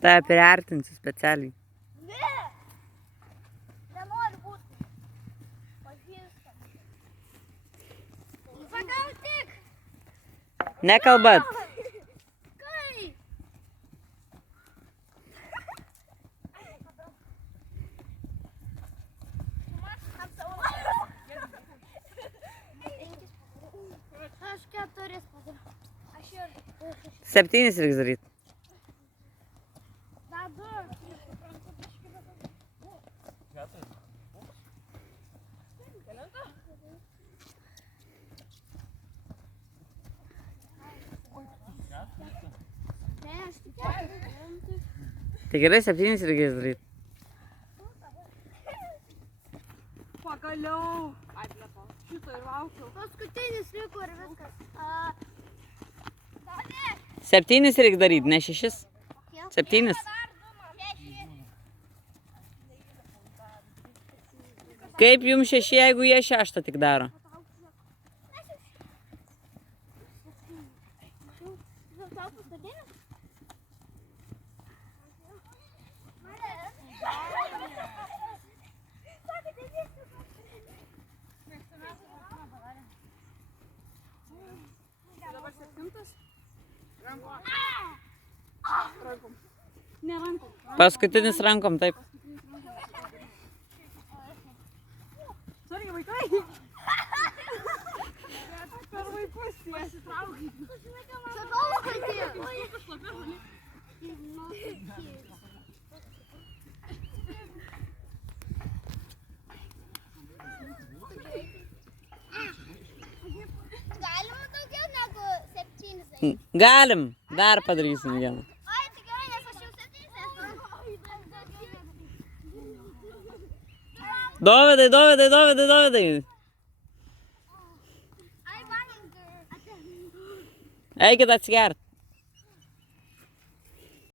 Tai priartinsiu specialiai. Ne! Nenori būti. Pažįstam. Sakau tik. Nekalbat. Kai? Aš 4 padariau. Aš ir 7 reiks daryti. dar 2. Ne, aš tik 4. Tai gerai, 7 reikės daryti. Pagaliau. Atlepo. Šito ir laukiau. Paskutinis liko ir viskas. Dalė. 7 reiks daryti, ne 6. 7. Kaip jums 6, jeigu jie 6 tik daro? Dabar 7. Rankom. Ne rankom. Paskutinis rankom, taip. Sorry, vaikai. Per vaikus pasitraukai. Sakau, kad galima daugiau negu 7. Galim. Dar padarysim vieną. Ai, tai gerai, nes aš jau 7. Dovydai. Ai, man. Eikit atsigert.